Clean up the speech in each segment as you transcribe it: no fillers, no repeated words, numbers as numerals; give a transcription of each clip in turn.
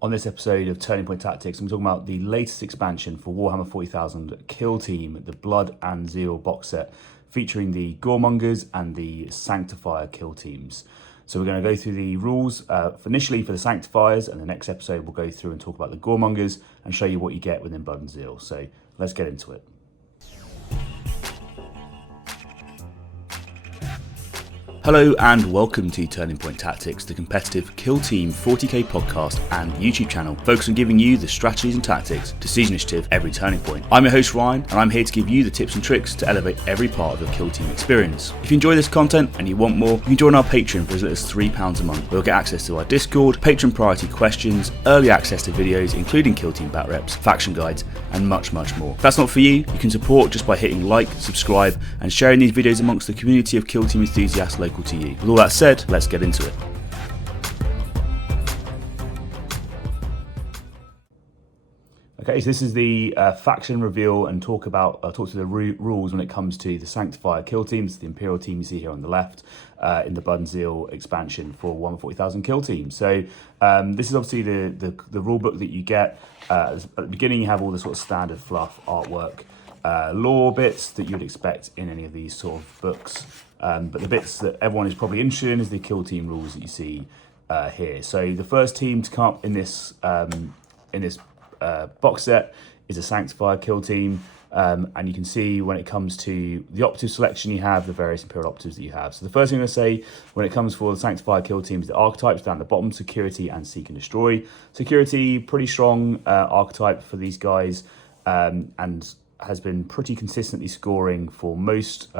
On this episode of Turning Point Tactics, I'm talking about the latest expansion for Warhammer 40,000 Kill Team, the Blood and Zeal box set, featuring the Goremongers and the Sanctifier Kill Teams. So we're going to go through the rules initially for the Sanctifiers, and the next episode we'll go through and talk about the Goremongers and show you what you get within Blood and Zeal. So let's get into it. Hello and welcome to Turning Point Tactics, the competitive Kill Team 40k podcast and YouTube channel focused on giving you the strategies and tactics to seize initiative every turning point. I'm your host Ryan, and I'm here to give you the tips and tricks to elevate every part of your Kill Team experience. If you enjoy this content and you want more, you can join our Patreon for as little as £3 a month, where you'll get access to our Discord, Patreon priority questions, early access to videos including Kill Team bat reps, faction guides, and much more. If that's not for you, you can support just by hitting like, subscribe, and sharing these videos amongst the community of Kill Team enthusiasts local to you. With all that said, let's get into it. Okay, so this is the faction reveal and talk through the rules when it comes to the Sanctifier Kill Teams, the Imperial team you see here on the left in the Blood and Zeal expansion for Warhammer 40,000 Kill Team. So this is obviously the rule book that you get. At the beginning, you have all the sort of standard fluff artwork, lore bits that you would expect in any of these sort of books. But the bits that everyone is probably interested in is the Kill Team rules that you see here. So the first team to come up in this box set is a Sanctifier Kill Team, and you can see when it comes to the Operative Selection you have the various Imperial Operatives that you have. So the first thing I'm going to say when it comes for the Sanctifier Kill Team is the archetypes down at the bottom: Security and Seek and Destroy. Security, pretty strong archetype for these guys, and has been pretty consistently scoring for most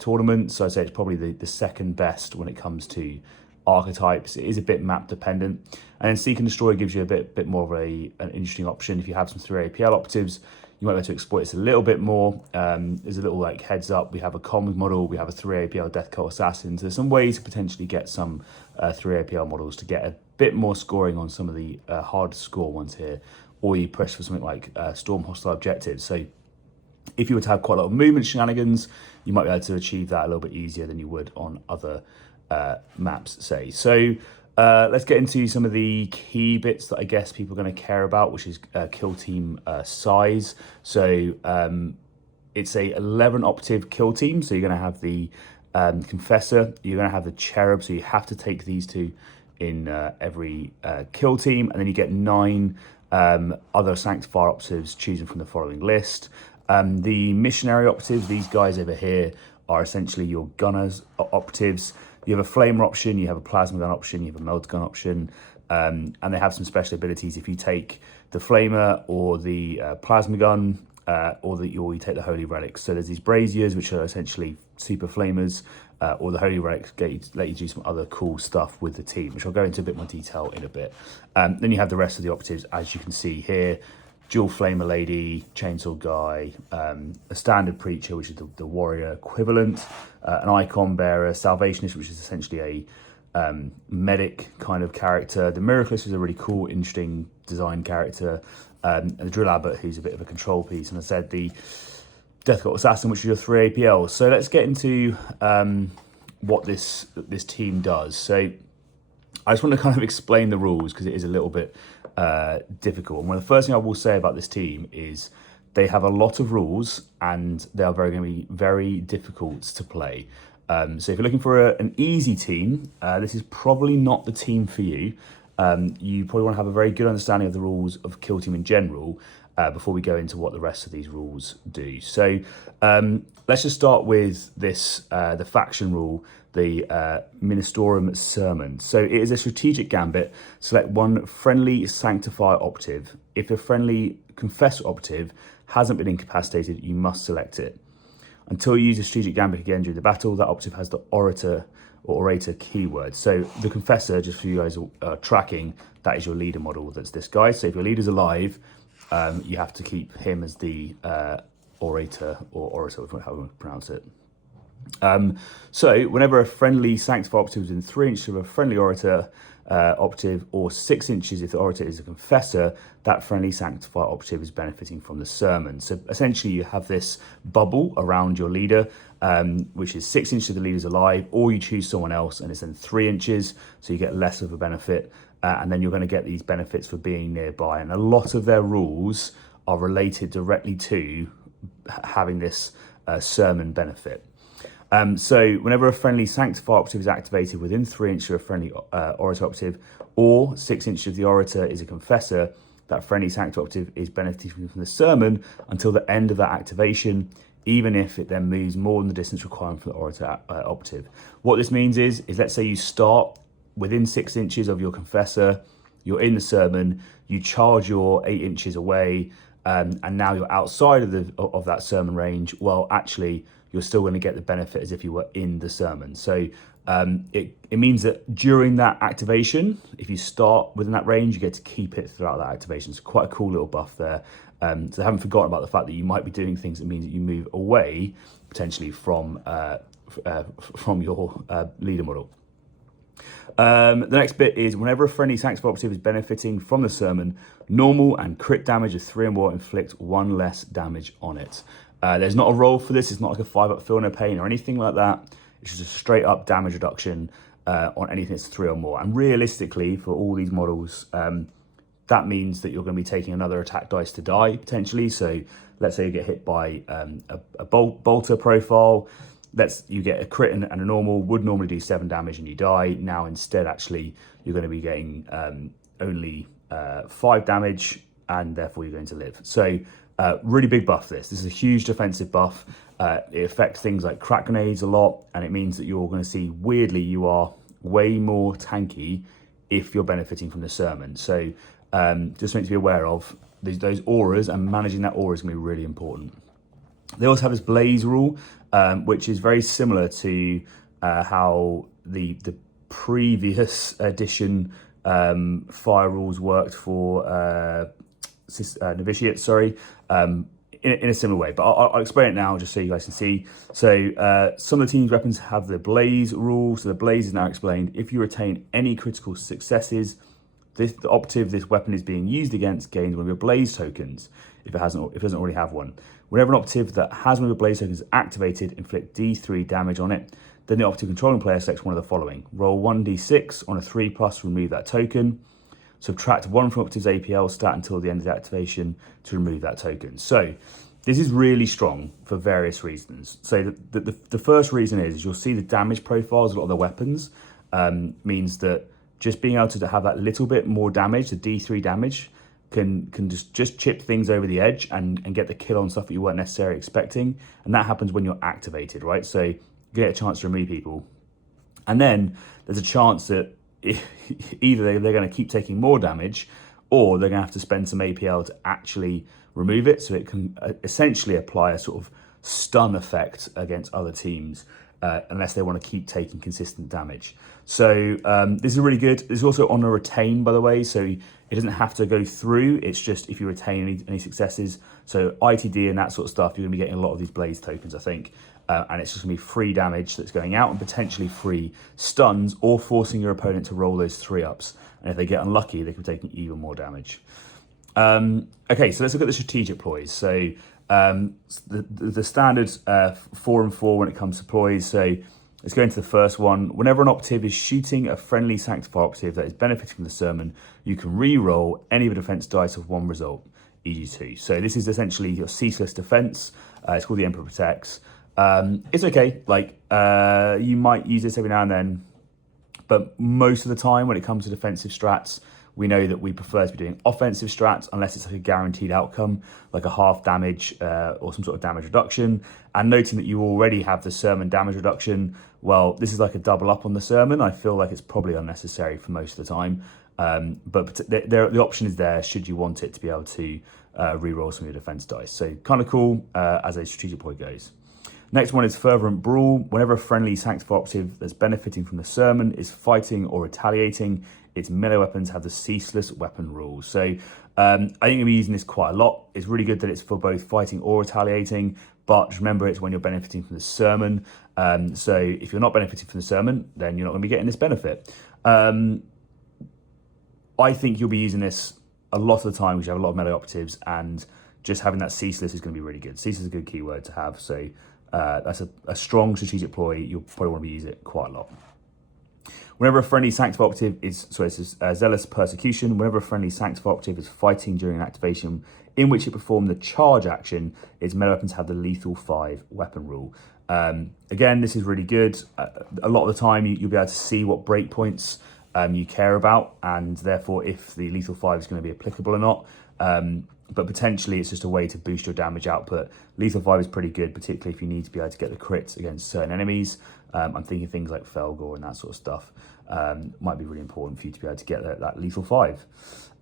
tournaments. So I'd say it's probably the second best when it comes to archetypes. It is a bit map dependent, and then Seek and Destroy gives you a bit more of an interesting option. If you have some 3 APL operatives, you might be able to exploit this a little bit more. There's a little like heads up. We have a comms model, we have a 3 APL Death Cult Assassin. So there's some ways to potentially get some 3 APL models to get a bit more scoring on some of the hard to score ones here, or you press for something like Storm Hostile Objectives. So if you were to have quite a lot of movement shenanigans, you might be able to achieve that a little bit easier than you would on other maps, say. So let's get into some of the key bits that I guess people are going to care about, which is Kill Team size. So it's a 11 operative Kill Team. So you're going to have the Confessor, you're going to have the Cherub, so you have to take these two in every Kill Team, and then you get 9 other Sanctifier operatives chosen from the following list. The Missionary operatives, these guys over here, are essentially your gunners operatives. You have a flamer option, you have a plasma gun option, you have a melt gun option, and they have some special abilities. If you take the flamer or the plasma gun, or you take the holy relics. So there's these braziers, which are essentially super flamers, or the holy relics let you do some other cool stuff with the team, which I'll go into a bit more detail in a bit. Then you have the rest of the operatives, as you can see here. Dual Flamer Lady, Chainsaw Guy, a Standard Preacher, which is the warrior equivalent, an Icon Bearer, Salvationist, which is essentially a medic kind of character. The Miraculous is a really cool, interesting design character, and the Drill Abbot, who's a bit of a control piece, and I said the Death Cult Assassin, which is your 3 APL. So let's get into what this team does. So I just want to kind of explain the rules because it is a little bit difficult. And one of the first thing I will say about this team is they have a lot of rules and they are going to be very difficult to play. So if you're looking for an easy team, this is probably not the team for you. You probably want to have a very good understanding of the rules of Kill Team in general before we go into what the rest of these rules do. So let's just start with this, the faction rule, the Ministorum Sermon. So it is a strategic gambit. Select one friendly Sanctifier operative. If a friendly Confessor operative hasn't been incapacitated, you must select it. Until you use a strategic gambit again during the battle, that operative has the Orator or Orator keyword. So the Confessor, just for you guys tracking, that is your leader model. That's this guy. So if your leader's alive, you have to keep him as the Orator or Orator, however you want to pronounce it. So whenever a friendly Sanctifier operative is within 3 inches of a friendly Orator operative, or 6 inches if the Orator is a Confessor, that friendly Sanctifier operative is benefiting from the sermon. So essentially you have this bubble around your leader, which is 6 inches of the leader's alive, or you choose someone else and it's then 3 inches, so you get less of a benefit. and then you're going to get these benefits for being nearby. And a lot of their rules are related directly to having this sermon benefit. So whenever a friendly Sanctifier operative is activated within 3 inches of a friendly Orator operative, or 6 inches of the Orator is a Confessor, that friendly Sanctifier operative is benefiting from the sermon until the end of that activation, even if it then moves more than the distance required for the Orator operative. What this means is let's say you start within 6 inches of your Confessor, you're in the sermon, you charge your 8 inches away, and now you're outside of that sermon range. Well, actually, you're still going to get the benefit as if you were in the sermon. So it means that during that activation, if you start within that range, you get to keep it throughout that activation. It's quite a cool little buff there. So I haven't forgotten about the fact that you might be doing things that means that you move away potentially from your leader model. The next bit is whenever a friendly Sanctifier operative is benefiting from the sermon, normal and crit damage of 3 or more inflict 1 less damage on it. There's not a roll for this. It's not like a 5-up feel no pain or anything like that. It's just a straight up damage reduction on anything that's 3 or more. And realistically, for all these models, that means that you're going to be taking another attack dice to die potentially. So let's say you get hit by a bolter profile. You get a crit and a normal, would normally do 7 damage and you die. Now instead, actually, you're going to be getting only 5 damage, and therefore you're going to live. So really big buff this. This is a huge defensive buff. It affects things like crack grenades a lot, and it means that you're going to see, weirdly, you are way more tanky if you're benefiting from the sermon. So just something to be aware of. Those auras, and managing that aura is going to be really important. They also have this blaze rule, which is very similar to how the previous edition fire rules worked for novitiates, in a similar way. But I'll explain it now just so you guys can see. So some of the team's weapons have the blaze rule. So the blaze is now explained. If you retain any critical successes, the operative this weapon is being used against gains one of your blaze tokens if it doesn't already have one. Whenever an operative that has one of your blaze tokens is activated, inflict D3 damage on it. Then the operative controlling player selects one of the following. Roll 1d6 on a 3+, remove that token. Subtract 1 from operative APL stat until the end of the activation to remove that token. So this is really strong for various reasons. So the first reason is you'll see the damage profiles of a lot of the weapons means that just being able to have that little bit more damage, the D3 damage, can just chip things over the edge and get the kill on stuff that you weren't necessarily expecting. And that happens when you're activated, right? So you get a chance to remove people. And then there's a chance that either they're going to keep taking more damage, or they're going to have to spend some APL to actually remove it. So it can essentially apply a sort of stun effect against other teams unless they want to keep taking consistent damage. So this is really good. This is also on a retain, by the way, so it doesn't have to go through. It's just if you retain any successes. So ITD and that sort of stuff, you're going to be getting a lot of these blaze tokens, I think. And it's just going to be free damage that's going out and potentially free stuns, or forcing your opponent to roll those 3-ups. And if they get unlucky, they can take even more damage. Okay, so let's look at the strategic ploys. So the standard 4 and 4 when it comes to ploys. So let's go into the first one. Whenever an operative is shooting a friendly Sanctifier operative that is benefiting from the sermon, you can re-roll any of the defense dice of 1 result, e.g. 2. So this is essentially your ceaseless defense. It's called the Emperor Protects. It's okay, you might use this every now and then, but most of the time when it comes to defensive strats, we know that we prefer to be doing offensive strats unless it's like a guaranteed outcome, like a half damage or some sort of damage reduction. And noting that you already have the sermon damage reduction, well, this is like a double up on the sermon. I feel like it's probably unnecessary for most of the time, but the option is there should you want it to be able to re-roll some of your defense dice. So kind of cool as a strategic point goes. Next one is Fervent Brawl. Whenever a friendly Sanctifier operative that's benefiting from the sermon is fighting or retaliating, its melee weapons have the ceaseless weapon rule. So I think you'll be using this quite a lot. It's really good that it's for both fighting or retaliating, but just remember it's when you're benefiting from the sermon. So if you're not benefiting from the sermon, then you're not going to be getting this benefit. I think you'll be using this a lot of the time because you have a lot of melee operatives, and just having that ceaseless is going to be really good. Ceaseless is a good keyword to have. So that's a strong strategic ploy. You'll probably want to use it quite a lot. Whenever a friendly Sanctifier operative is, this is Zealous Persecution, whenever a friendly Sanctifier operative is fighting during an activation in which it performed the charge action, its melee weapons have the lethal 5 weapon rule. Again, this is really good. A lot of the time you'll be able to see what breakpoints you care about, and therefore if the lethal 5 is going to be applicable or not. But potentially it's just a way to boost your damage output. Lethal 5 is pretty good, particularly if you need to be able to get the crits against certain enemies. I'm thinking things like Felgor and that sort of stuff. Might be really important for you to be able to get that lethal 5.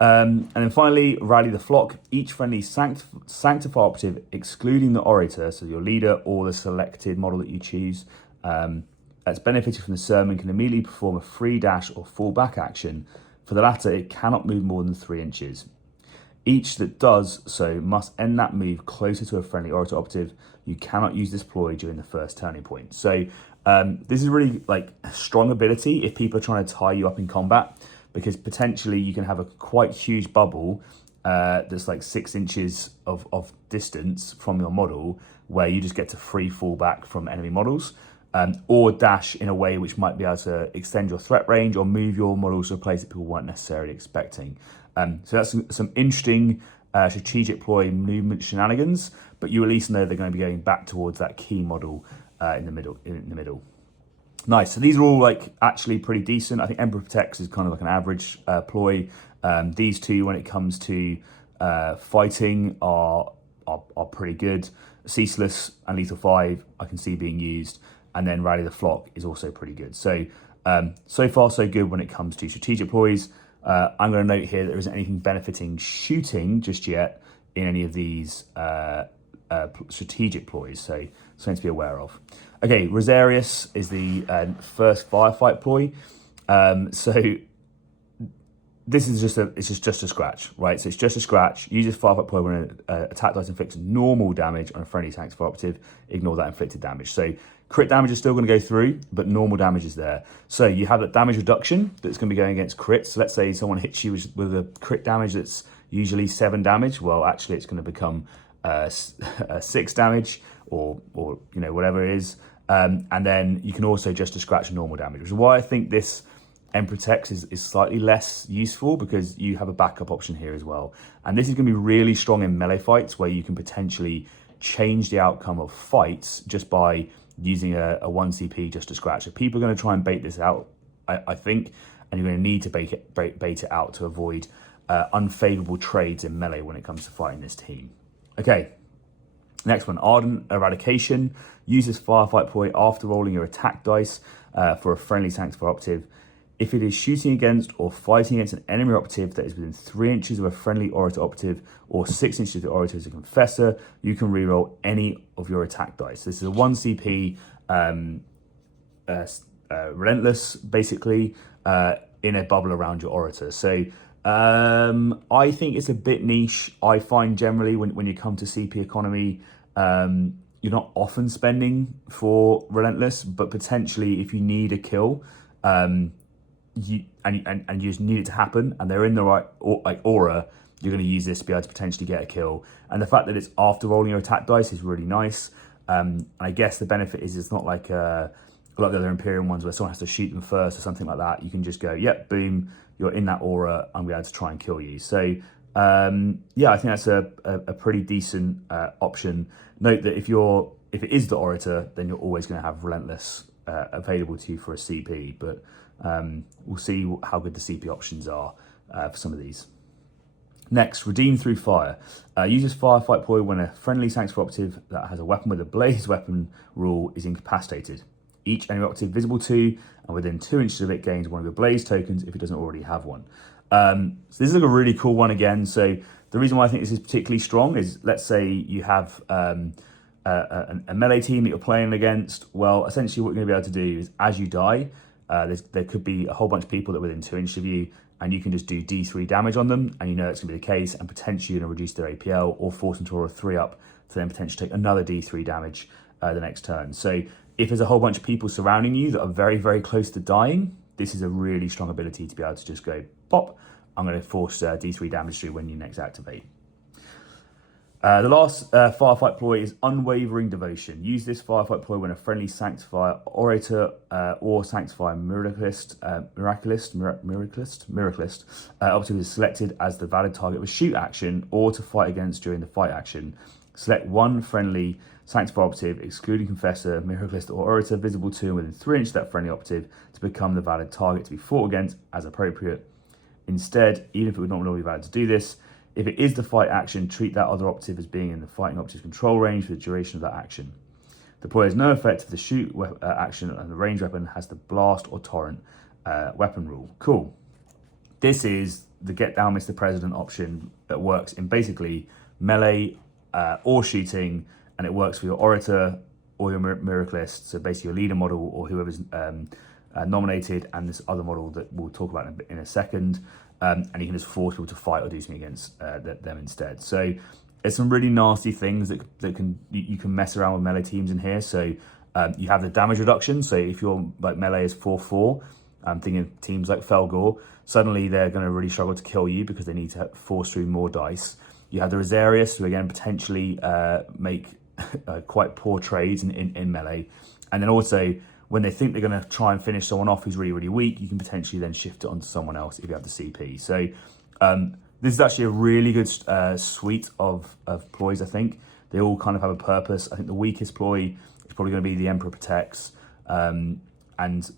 And then finally, Rally the Flock. Each friendly Sanctifier operative, excluding the Orator, so your leader or the selected model that you choose, that's benefited from the sermon, can immediately perform a free dash or fall back action. For the latter, it cannot move more than 3 inches. Each that does so must end that move closer to a friendly Orator operative. You cannot use this ploy during the first turning point. So this is really like a strong ability if people are trying to tie you up in combat, because potentially you can have a quite huge bubble that's like 6 inches of distance from your model, where you just get to free fall back from enemy models, or dash in a way which might be able to extend your threat range or move your models to a place that people weren't necessarily expecting. So that's some interesting strategic ploy movement shenanigans, but you at least know they're going to be going back towards that key model in the middle. Nice. So these are all like actually pretty decent. I think Emperor Protects is kind of like an average ploy. These two, when it comes to fighting, are pretty good. Ceaseless and Lethal 5 I can see being used, and then Rally the Flock is also pretty good. So so far so good when it comes to strategic ploys. I'm going to note here that there isn't anything benefiting shooting just yet in any of these strategic ploys, so something to be aware of. Okay, Rosarius is the first Firefight ploy. So this is just a scratch, right? So it's just a scratch. Use this Firefight ploy when an attack dice inflicts normal damage on a friendly Sanctifier operative. Ignore that inflicted damage. So crit damage is still going to go through, but normal damage is there. So you have that damage reduction that's going to be going against crits. So let's say someone hits you with a crit damage that's usually 7 damage. Well, actually, it's going to become 6 damage, or you know, whatever it is. And then you can also just scratch normal damage, which is why I think this Emperor Text is slightly less useful, because you have a backup option here as well. And this is going to be really strong in melee fights, where you can potentially change the outcome of fights just by using a 1 CP just to scratch. So people are going to try and bait this out, I think, and you're going to need to bait it out to avoid unfavorable trades in melee when it comes to fighting this team. Okay, next one, Ardent Eradication. Use this Firefight ploy after rolling your attack dice for a friendly Sanctifier operative. If it is shooting against or fighting against an enemy operative that is within 3 inches of a friendly Orator operative or 6 inches of the Orator as a Confessor, you can reroll any of your attack dice. This is a 1 CP Relentless, basically, in a bubble around your Orator. So I think it's a bit niche. I find generally when you come to CP economy, you're not often spending for Relentless, but potentially if you need a kill, you just need it to happen, and they're in the right aura, you're going to use this to be able to potentially get a kill. And the fact that it's after rolling your attack dice is really nice. I guess the benefit is it's not like a lot of the other Imperium ones where someone has to shoot them first or something like that. You can just go, yep, boom, you're in that aura, I'm going to try and kill you. So yeah, I think that's a pretty decent option. Note that if it is the Orator, then you're always going to have Relentless available to you for a CP, but we'll see how good the CP options are for some of these. Next, Redeem Through Fire. Uses Firefight ploy when a friendly Sanctifier operative that has a weapon with a blaze weapon rule is incapacitated. Each enemy operative visible to and within 2 inches of it gains one of your blaze tokens if it doesn't already have one. So this is like a really cool one again. So the reason why I think this is particularly strong is, let's say you have a melee team that you're playing against. Well, essentially what you're going to be able to do is, as you die, there could be a whole bunch of people that are within 2 inches of you, and you can just do D3 damage on them, and you know it's going to be the case, and potentially you're going to reduce their APL or force them to roll a 3-up to then potentially take another D3 damage the next turn. So if there's a whole bunch of people surrounding you that are very, very close to dying, this is a really strong ability to be able to just go, pop, I'm going to force D3 damage through when you next activate. The last Firefight Ploy is Unwavering Devotion. Use this Firefight Ploy when a friendly Sanctifier, Orator, or Sanctifier Miraculist operative is selected as the valid target of a shoot action or to fight against during the fight action. Select one friendly Sanctifier operative, excluding Confessor, Miraculist, or Orator, visible to and within 3 inches of that friendly operative to become the valid target to be fought against as appropriate. Instead, even if it would not normally be valid to do this, if it is the fight action, treat that other operative as being in the fighting operative's control range for the duration of that action. The Ploy has no effect if the shoot action and the range weapon has the blast or torrent weapon rule. Cool. This is the get down Mr. President option that works in basically melee or shooting, and it works for your Orator or your Miraculist, so basically your leader model or whoever's nominated, and this other model that we'll talk about in a second. And you can just force people to fight or do something against them instead. So there's some really nasty things that you can mess around with melee teams in here. So you have the damage reduction. So if your like melee is 4/4, I'm thinking teams like Felgor, suddenly they're going to really struggle to kill you because they need to force through more dice. You have the Rosarius, who again potentially make quite poor trades in melee, and then also, when they think they're going to try and finish someone off who's really, really weak, you can potentially then shift it onto someone else if you have the CP. So this is actually a really good suite of ploys, I think. They all kind of have a purpose. I think the weakest ploy is probably going to be the Emperor Protects. And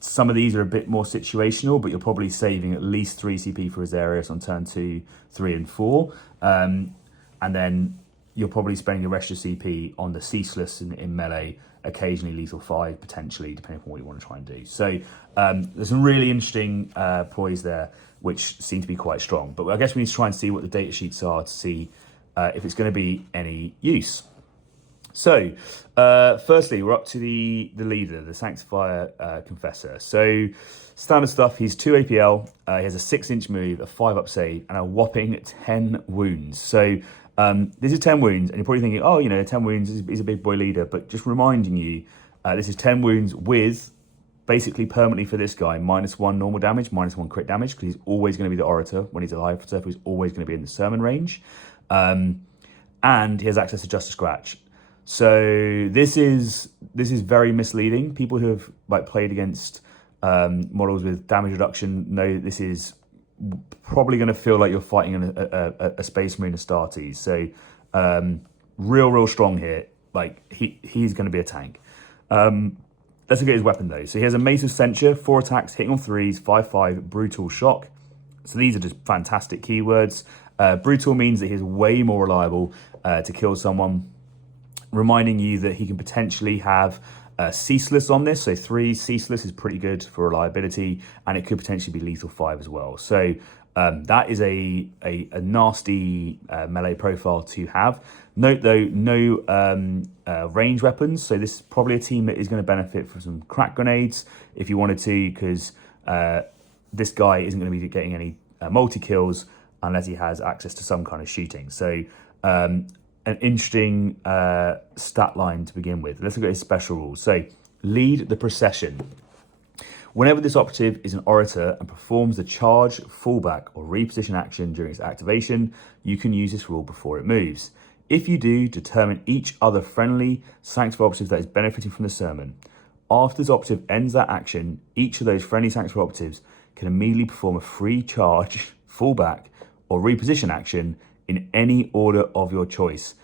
some of these are a bit more situational, but you're probably saving at least 3 CP for Rosarius on turn 2, 3, and 4. And then you're probably spending the rest of your CP on the Ceaseless in melee, occasionally lethal 5, potentially, depending on what you want to try and do. So there's some really interesting ploys there, which seem to be quite strong. But I guess we need to try and see what the data sheets are to see if it's going to be any use. So firstly, we're up to the leader, the Sanctifier Confessor. So standard stuff, he's 2 APL, he has a 6-inch move, a 5-up save, and a whopping 10 wounds. So this is 10 wounds, and you're probably thinking, oh, 10 wounds is a big boy leader, but just reminding you, this is 10 wounds with, basically permanently for this guy, -1 normal damage, -1 crit damage, because he's always going to be the Orator when he's alive, so he's always going to be in the Sermon range. And he has access to Just a Scratch. So this is very misleading. People who have played against models with damage reduction know that this is probably going to feel like you're fighting in a Space Marine Astartes. So real strong here. He's going to be a tank. Let's look at his weapon though. So he has a Mace of Censure, 4 attacks, hitting on 3s, 5/5, brutal shock. So these are just fantastic keywords. Brutal means that he's way more reliable to kill someone, reminding you that he can potentially have Ceaseless on this. So 3 Ceaseless is pretty good for reliability, and it could potentially be lethal 5 as well. So that is a nasty melee profile to have. Note though, no range weapons. So this is probably a team that is going to benefit from some crack grenades if you wanted to, because this guy isn't going to be getting any multi-kills unless he has access to some kind of shooting. So an interesting stat line to begin with. Let's look at his special rules. So lead the procession. Whenever this operative is an Orator and performs the charge, fallback, or reposition action during its activation, you can use this rule before it moves. If you do, determine each other friendly Sanctifier operative that is benefiting from the sermon. After this operative ends that action, each of those friendly Sanctifier operatives can immediately perform a free charge, fallback, or reposition action in any order of your choice,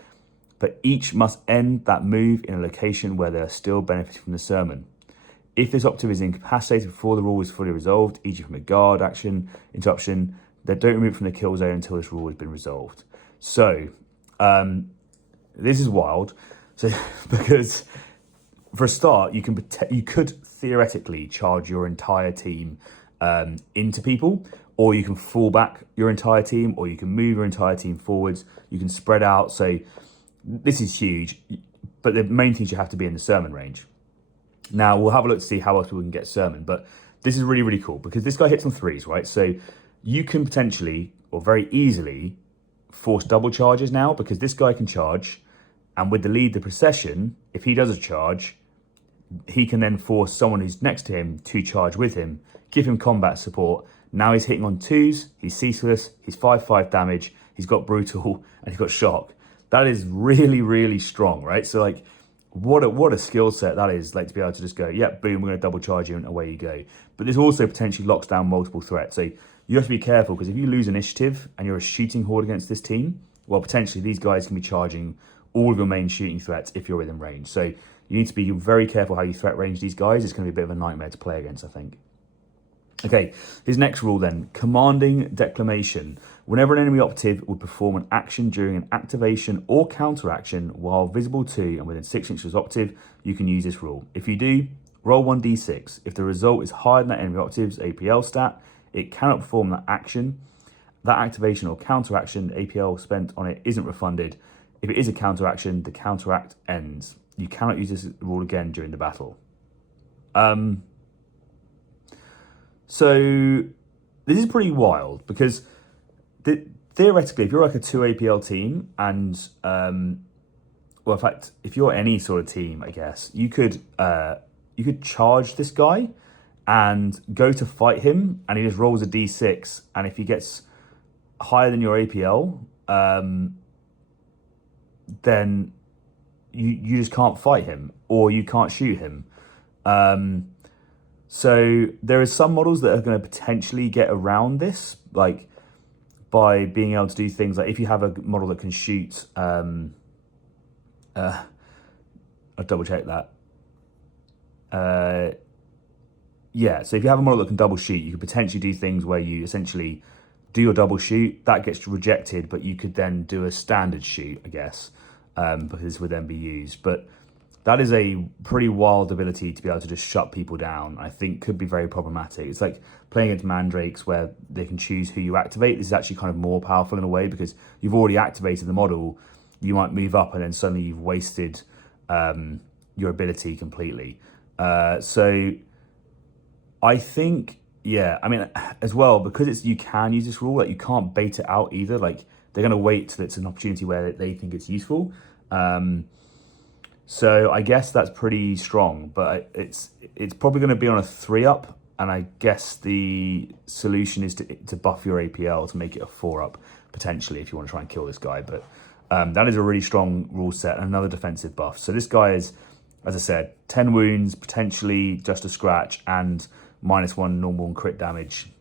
but each must end that move in a location where they are still benefiting from the sermon. If this operative is incapacitated before the rule is fully resolved, e.g. from a guard action, interruption, they don't remove from the kill zone until this rule has been resolved. So, this is wild. So, because for a start, you could theoretically charge your entire team into people, or you can fall back your entire team, or you can move your entire team forwards. You can spread out. So this is huge, but the main thing is you have to be in the sermon range. Now we'll have a look to see how else we can get sermon, but this is really, really cool because this guy hits on 3s, right? So you can potentially, or very easily, force double charges now because this guy can charge, and with the lead the procession, if he does a charge, he can then force someone who's next to him to charge with him, give him combat support. Now he's hitting on 2s, he's ceaseless, he's 5/5 damage, he's got brutal, and he's got shock. That is really, really strong, right? So like, what a skill set that is, like to be able to just go, yeah, boom, we're going to double charge you and away you go. But this also potentially locks down multiple threats. So you have to be careful, because if you lose initiative and you're a shooting horde against this team, well, potentially these guys can be charging all of your main shooting threats if you're within range. So you need to be very careful how you threat range these guys. It's going to be a bit of a nightmare to play against, I think. Okay, his next rule then, commanding declamation. Whenever an enemy operative would perform an action during an activation or counteraction while visible to and within 6 inches of operative, you can use this rule. If you do, roll 1d6. If the result is higher than that enemy operative's APL stat, it cannot perform that action. That activation or counteraction, the APL spent on it isn't refunded. If it is a counteraction, the counteract ends. You cannot use this rule again during the battle. So this is pretty wild, because theoretically, if you're like a 2 APL team and, well, in fact, if you're any sort of team, I guess, you could charge this guy and go to fight him, and he just rolls a d6, and if he gets higher than your APL, then you just can't fight him, or you can't shoot him. So there are some models that are going to potentially get around this, like by being able to do things like, if you have a model that can shoot, I'll double check that. Yeah, so if you have a model that can double shoot, you could potentially do things where you essentially do your double shoot, that gets rejected, but you could then do a standard shoot, I guess, because this would then be used. But that is a pretty wild ability to be able to just shut people down. I think could be very problematic. It's like playing against mandrakes where they can choose who you activate. This is actually kind of more powerful in a way, because you've already activated the model. You might move up and then suddenly you've wasted your ability completely. So I think, yeah, I mean, as well, because you can use this rule, like you can't bait it out either. Like they're going to wait till it's an opportunity where they think it's useful. So I guess that's pretty strong, but it's probably going to be on a 3-up, and I guess the solution is to buff your APL to make it a 4-up, potentially, if you want to try and kill this guy. But that is a really strong rule set, and another defensive buff. So this guy is, as I said, 10 wounds, potentially just a scratch, and -1 normal and crit damage.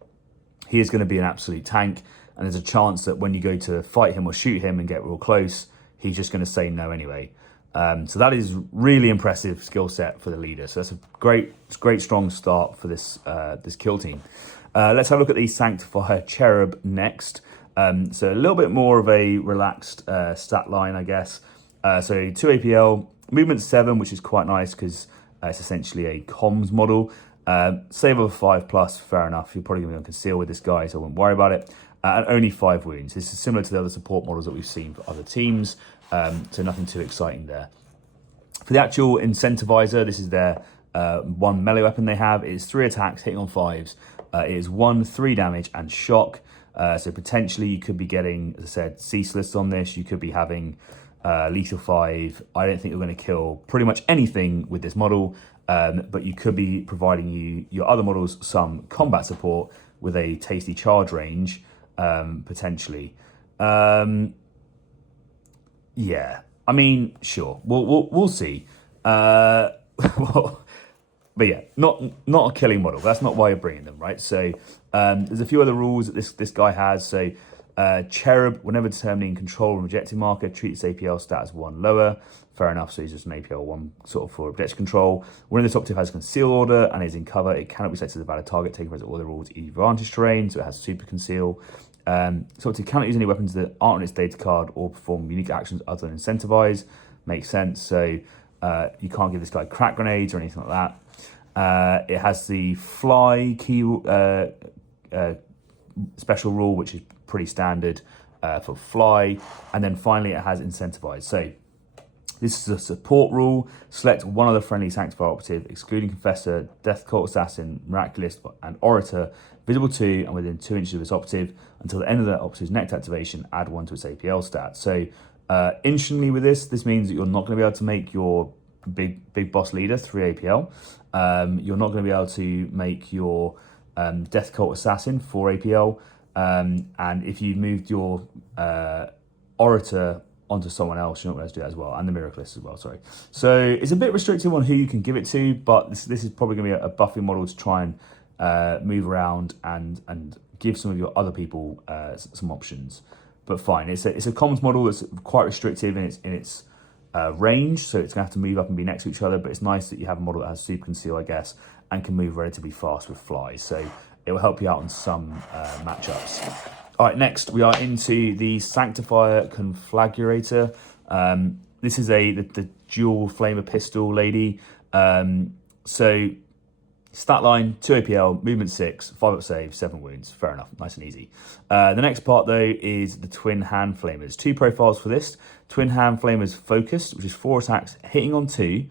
He is going to be an absolute tank, and there's a chance that when you go to fight him or shoot him and get real close, he's just going to say no anyway. So that is really impressive skill set for the leader. So that's a great strong start for this this kill team. Let's have a look at the Sanctifier Cherub next. So a little bit more of a relaxed stat line, I guess. So 2 APL, movement 7, which is quite nice because it's essentially a comms model. Save of 5+, fair enough. You're probably going to be on conceal with this guy, so I won't worry about it. And only 5 wounds. This is similar to the other support models that we've seen for other teams. So nothing too exciting there. For the actual incentivizer, this is their one melee weapon they have. It is 3 attacks, hitting on 5s. It is 1, 3 damage, and shock. So potentially you could be getting, as I said, ceaseless on this. You could be having lethal 5. I don't think you're going to kill pretty much anything with this model, but you could be providing your other models some combat support with a tasty charge range, potentially. Yeah, I mean, sure, we'll see. Well, but yeah, not a killing model. That's not why you're bringing them, right? So there's a few other rules that this guy has. So Cherub, whenever determining control and objective marker, treat its APL stat as 1 lower. Fair enough. So he's just an APL 1 sort of for objective control. When this operative has conceal order and is in cover, it cannot be set to the valid target, taking as all the rules advantage terrain. So it has super conceal. So it cannot use any weapons that aren't on its data card or perform unique actions other than incentivize. Makes sense. So you can't give this guy crack grenades or anything like that. It has the fly key special rule, which is pretty standard for fly. And then finally, it has incentivize. So this is a support rule. Select one other friendly Sanctifier operative, excluding Confessor, Death Cult Assassin, Miraculous, and Orator, visible to and within 2 inches of its operative until the end of that operative's next activation. Add 1 to its APL stat. So instantly with this means that you're not going to be able to make your big boss leader 3 APL. You're not going to be able to make your Death Cult Assassin 4 APL. And if you moved your Orator onto someone else, you're not going to do that as well, and the Miraculous as well, sorry. So it's a bit restrictive on who you can give it to, but this is probably going to be a buffing model to try and move around and give some of your other people some options. But fine, it's a comms model that's quite restrictive in its range, so it's going to have to move up and be next to each other, but it's nice that you have a model that has super conceal, I guess, and can move relatively fast with flies, so it will help you out on some matchups. All right, next we are into the Sanctifier Conflagrator. This is the dual flamer pistol lady. So stat line, 2 APL, movement 6, 5 up save, 7 wounds. Fair enough, nice and easy. The next part though is the twin hand flamers. 2 profiles for this. Twin hand flamers focused, which is 4 attacks, hitting on 2,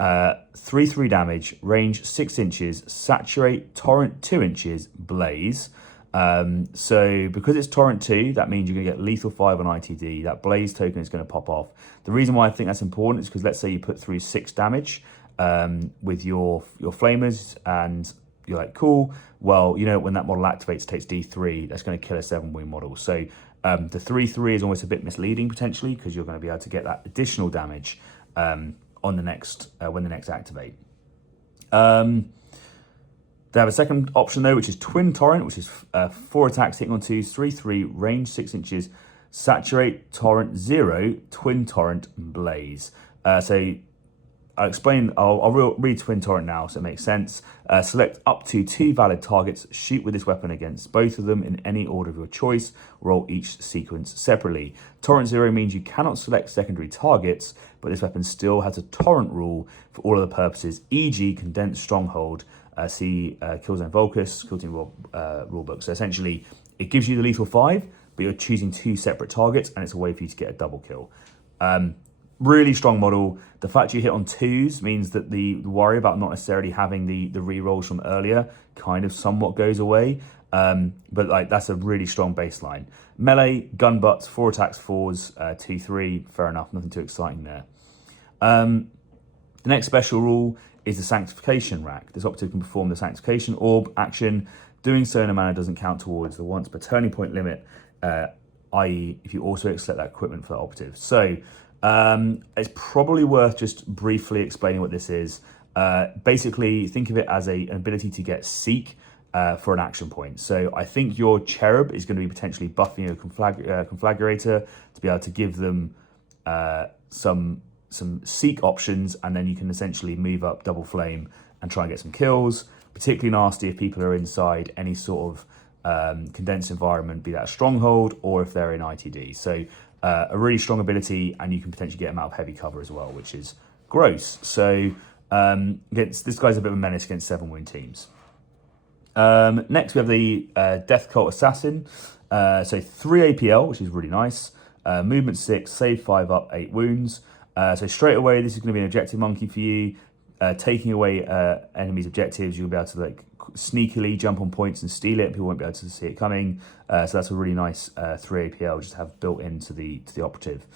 3/3 damage, range 6 inches, saturate, torrent 2 inches, blaze. So because it's torrent 2, that means you're going to get lethal 5 on ITD. That blaze token is going to pop off. The reason why I think that's important is because let's say you put through 6 damage with your flamers and you're like, cool, well, you know, when that model activates, it takes D3, that's going to kill a 7 wound model. So the 3/3 is almost a bit misleading potentially, because you're going to be able to get that additional damage on the next when the next activate. They have a second option though, which is Twin Torrent, which is 4 attacks hitting on 2s, 3/3, range 6 inches, saturate, torrent 0, Twin Torrent, blaze. So I'll read Twin Torrent now so it makes sense. Select up to 2 valid targets, shoot with this weapon against both of them in any order of your choice, roll each sequence separately. Torrent 0 means you cannot select secondary targets, but this weapon still has a torrent rule for all other purposes, e.g. Condensed Stronghold, see Killzone Volkus, Kill Team rulebook. So essentially, it gives you the lethal 5, but you're choosing 2 separate targets, and it's a way for you to get a double kill. Really strong model. The fact you hit on 2s means that the worry about not necessarily having the rerolls from earlier kind of somewhat goes away. But like that's a really strong baseline. Melee, gun butts, 4 attacks, 4s, 2/3. Fair enough, nothing too exciting there. The next special rule is the Sanctification Rack. This operative can perform the Sanctification Orb action. Doing so in a manner doesn't count towards the once per turning point limit, i.e. if you also select that equipment for the operative. So it's probably worth just briefly explaining what this is. Basically, think of it as an ability to get Seek for an action point. So I think your Cherub is going to be potentially buffing a Conflagrator to be able to give them some Seek options, and then you can essentially move up double flame and try and get some kills. Particularly nasty if people are inside any sort of condensed environment, be that a stronghold or if they're in ITD. So a really strong ability, and you can potentially get them out of heavy cover as well, which is gross. So this guy's a bit of a menace against 7 wound teams. Next we have the Death Cult Assassin. So 3 APL, which is really nice. Movement 6, save 5 up, 8 wounds. So straight away, this is going to be an objective monkey for you. Taking away enemies' objectives, you'll be able to like sneakily jump on points and steal it. People won't be able to see it coming. So that's a really nice 3 APL just to have built into the operative.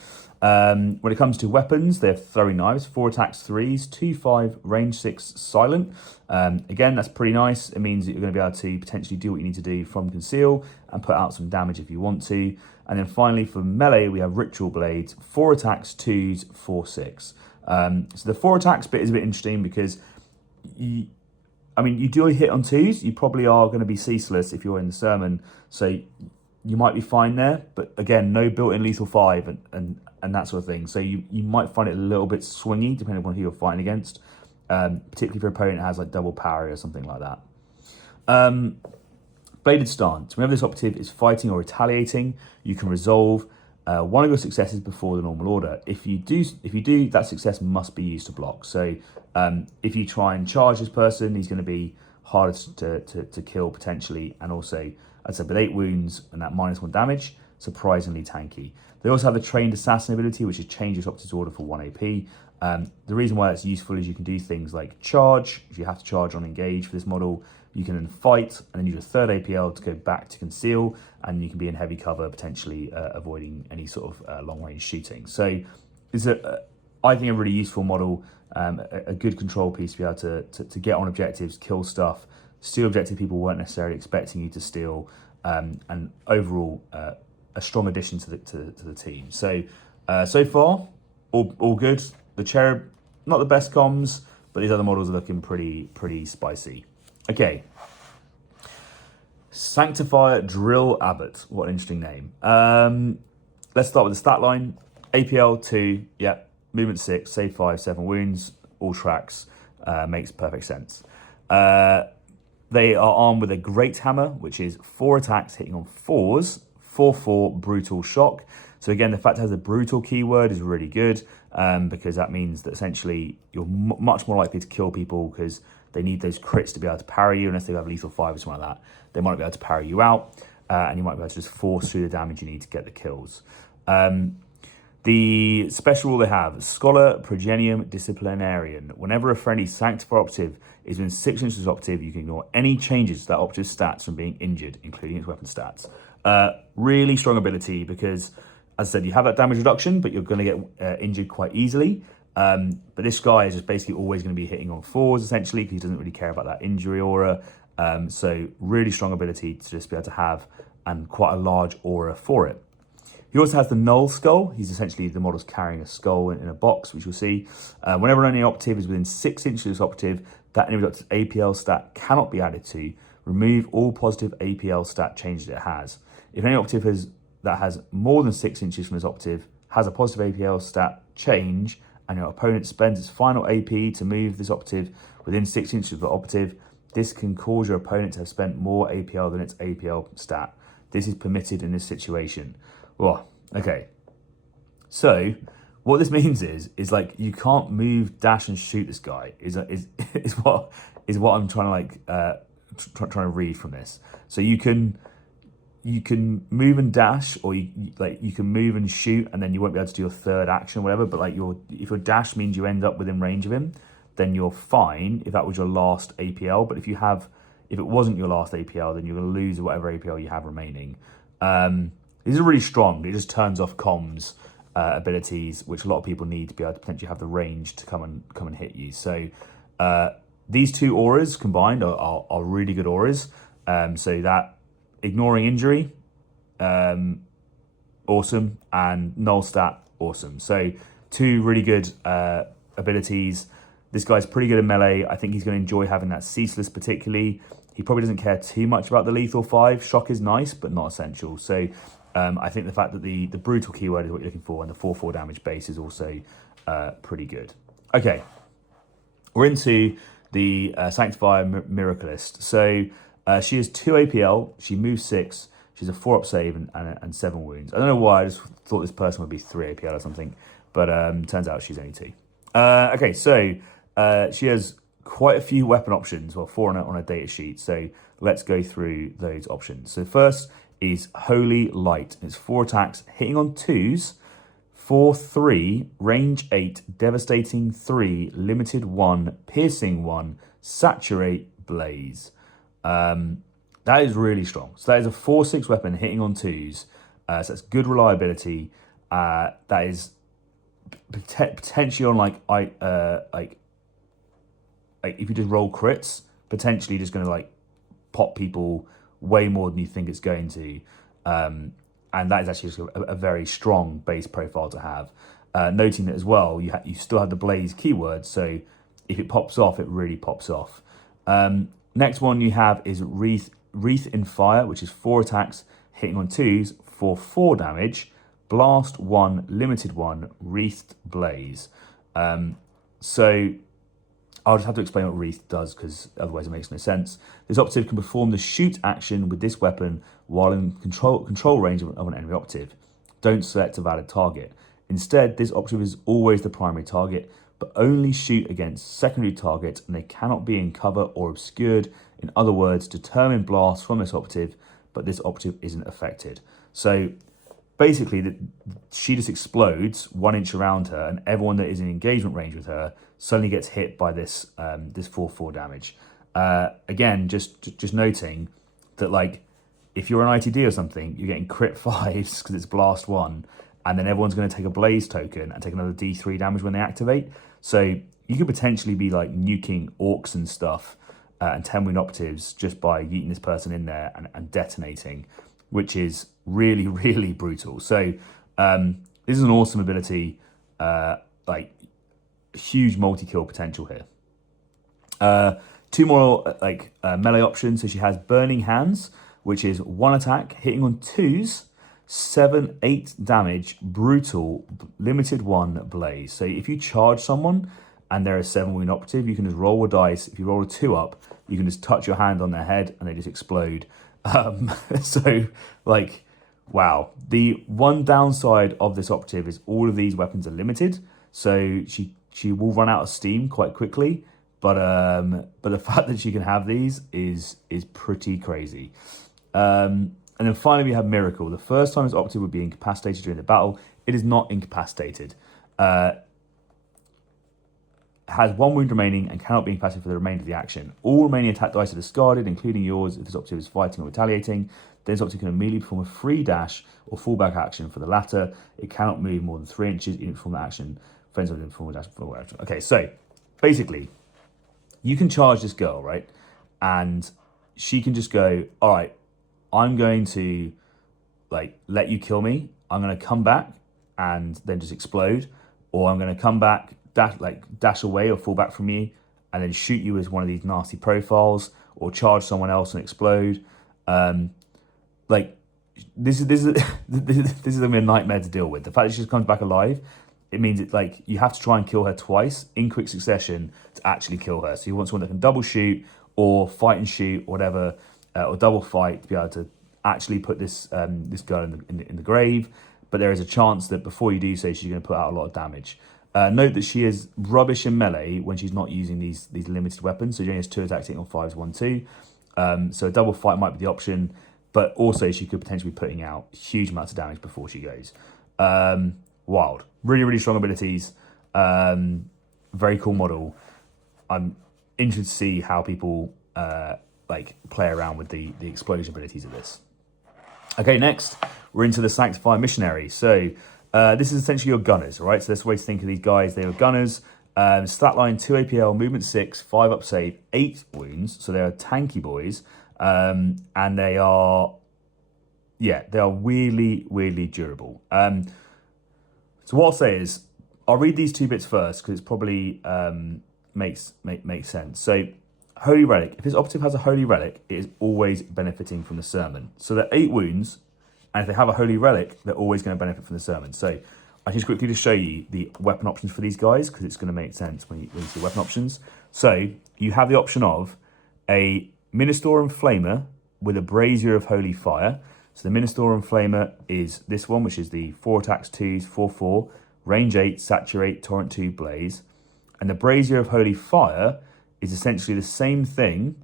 When it comes to weapons, they have throwing knives, 4 attacks, 3s, 2/5, range 6, silent. Again, that's pretty nice. It means that you're going to be able to potentially do what you need to do from conceal and put out some damage if you want to. And then finally for melee, we have Ritual Blades, 4 attacks, 2s, 4/6. So the 4 attacks bit is a bit interesting because you do hit on 2s, you probably are going to be ceaseless if you're in the sermon, so you might be fine there, but again, no built-in lethal 5 and that sort of thing, so you might find it a little bit swingy depending on who you're fighting against, particularly if your opponent has like double parry or something like that. Bladed Stance. Whenever this operative is fighting or retaliating, you can resolve one of your successes before the normal order. If you do, that success must be used to block. So if you try and charge this person, he's going to be harder to kill potentially, and also, I'd say with 8 wounds and that -1 damage, surprisingly tanky. They also have the Trained Assassin ability, which is change this operative order for 1 AP. The reason why that's useful is you can do things like charge. If you have to charge on engage for this model, you can then fight and then use a 3rd APL to go back to conceal, and you can be in heavy cover, potentially avoiding any sort of long-range shooting. So it's I think a really useful model, a good control piece to be able to get on objectives, kill stuff, steal objective people weren't necessarily expecting you to steal, and overall a strong addition to the team. So So far, all good. The Cherub, not the best comms, but these other models are looking pretty spicy. Okay. Sanctifier Drill Abbot. What an interesting name. Let's start with the stat line. APL 2, yep. Movement 6, save 5, 7 wounds, all tracks. Makes perfect sense. They are armed with a Great Hammer, which is 4 attacks hitting on 4s, 4/4 brutal shock. So again, the fact it has a brutal keyword is really good, because that means that essentially you're much more likely to kill people because they need those crits to be able to parry you, unless they have lethal 5 or something like that. They might be able to parry you out, and you might be able to just force through the damage you need to get the kills. The special rule they have, Scholar Progenium Disciplinarian. Whenever a friendly Sanctifier operative is within 6 inches of operative, you can ignore any changes to that operative's stats from being injured, including its weapon stats. Really strong ability because, as I said, you have that damage reduction, but you're going to get injured quite easily. But this guy is just basically always going to be hitting on 4s, essentially, because he doesn't really care about that injury aura. So really strong ability to just be able to have, and quite a large aura for it. He also has the Null Skull. He's essentially, the model's carrying a skull in a box, which you'll see. Whenever any operative is within 6 inches of this operative, that enemy doctor's APL stat cannot be added to. Remove all positive APL stat changes it has. If any operative that has more than 6 inches from this operative has a positive APL stat change, and your opponent spends its final AP to move this operative within 6 inches of the operative, this can cause your opponent to have spent more APL than its APL stat. This is permitted in this situation. Well, okay. So what this means is like you can't move, dash, and shoot this guy. Is what I'm trying to trying to read from this. So you can move and dash, or you can move and shoot, and then you won't be able to do your third action or whatever. But like if your dash means you end up within range of him, then you're fine if that was your last APL. But if it wasn't your last APL, then you're going to lose whatever APL you have remaining. These are really strong. It just turns off comms abilities, which a lot of people need to be able to potentially have the range to come and hit you. So these two auras combined are really good auras. So that ignoring injury, awesome, and null stat, awesome. So 2 really good abilities. This guy's pretty good in melee. I think he's going to enjoy having that ceaseless particularly. He probably doesn't care too much about the lethal 5. Shock is nice, but not essential. So I think the fact that the brutal keyword is what you're looking for, and the 4/4 damage base is also pretty good. Okay, we're into the Sanctifier Miraculist. So she has 2 APL, she moves 6, she's a 4-up save and 7 wounds. I don't know why, I just thought this person would be 3 APL or something, but turns out she's only 2. Okay, so she has quite a few weapon options, well, 4 on a data sheet, so let's go through those options. So first is Holy Light. It's 4 attacks, hitting on 2s, 4/3, range 8, devastating 3, limited 1, piercing 1, saturate, blaze. That is really strong. So that is a 4/6 weapon hitting on 2s. So that's good reliability. That is potentially on like if you just roll crits, potentially just going to like pop people way more than you think it's going to. And that is actually just a very strong base profile to have. Noting that as well, you still have the blaze keyword, so if it pops off, it really pops off. Next one you have is Wreath in Fire, which is 4 attacks, hitting on 2s, for 4 damage, blast 1, limited 1, wreathed blaze. So I'll just have to explain what Wreath does, because otherwise it makes no sense. This operative can perform the shoot action with this weapon while in control range of an enemy operative. Don't select a valid target. Instead, this operative is always the primary target, but only shoot against secondary targets, and they cannot be in cover or obscured. In other words, determine blast from this operative, but this operative isn't affected. So basically, she just explodes 1 inch around her, and everyone that is in engagement range with her suddenly gets hit by this 4/4 damage. Again, just noting that, like, if you're an ITD or something, you're getting crit 5s because it's blast 1, and then everyone's going to take a blaze token and take another D3 damage when they activate. So you could potentially be like nuking orcs and stuff and 10 wound operatives just by yeeting this person in there and detonating, which is really, really brutal. So This is an awesome ability, like huge multi-kill potential here. Two more melee options. So she has Burning Hands, which is 1 attack, hitting on 2s, 7/8 damage, brutal, limited 1 blaze. So if you charge someone and they're a 7 wound operative, you can just roll a dice. If you roll a 2 up, you can just touch your hand on their head and they just explode. So like, wow. The one downside of this operative is all of these weapons are limited. So she will run out of steam quite quickly. But the fact that she can have these is pretty crazy. And then finally we have Miracle. The first time this operative would be incapacitated during the battle. It is not incapacitated. Has 1 wound remaining and cannot be incapacitated for the remainder of the action. All remaining attack dice are discarded, including yours if this operative is fighting or retaliating. Then this operative can immediately perform a free dash or fallback action for the latter. It cannot move more than 3 inches in perform that action. Friends of perform a dash for action. Okay, so basically, you can charge this girl, right? And she can just go, all right, I'm going to let you kill me. I'm going to come back and then just explode. Or I'm going to come back, dash away or fall back from you and then shoot you as one of these nasty profiles or charge someone else and explode. This is this is gonna be a nightmare to deal with. The fact that she just comes back alive, it means you have to try and kill her twice in quick succession to actually kill her. So you want someone that can double shoot or fight and shoot, or whatever, or double fight to be able to actually put this this girl in the grave. But there is a chance that before you do so, she's going to put out a lot of damage. Note that she is rubbish in melee when she's not using these limited weapons. So she only has 2 attacks, hitting on 5s, 1, 2. So a double fight might be the option, but also she could potentially be putting out huge amounts of damage before she goes. Wild. Really, really strong abilities. Very cool model. I'm interested to see how people play around with the explosion abilities of this. Okay, next we're into the Sanctifier Missionary. So this is essentially your gunners, right? So that's the way to think of these guys. They are gunners. Stat line 2 APL, movement 6, 5 up save, 8 wounds. So they are tanky boys. And they are really, really durable. So what I'll say is, I'll read these 2 bits first because it's probably makes sense. So Holy Relic. If his operative has a Holy Relic, it is always benefiting from the sermon. So they're 8 wounds, and if they have a Holy Relic, they're always going to benefit from the sermon. So I just quickly show you the weapon options for these guys because it's going to make sense when you see weapon options. So you have the option of a Ministorum Flamer with a Brazier of Holy Fire. So the Ministorum Flamer is this one, which is the 4 attacks, 2s, 4/4, range 8, saturate, torrent 2, blaze. And the Brazier of Holy Fire is essentially the same thing,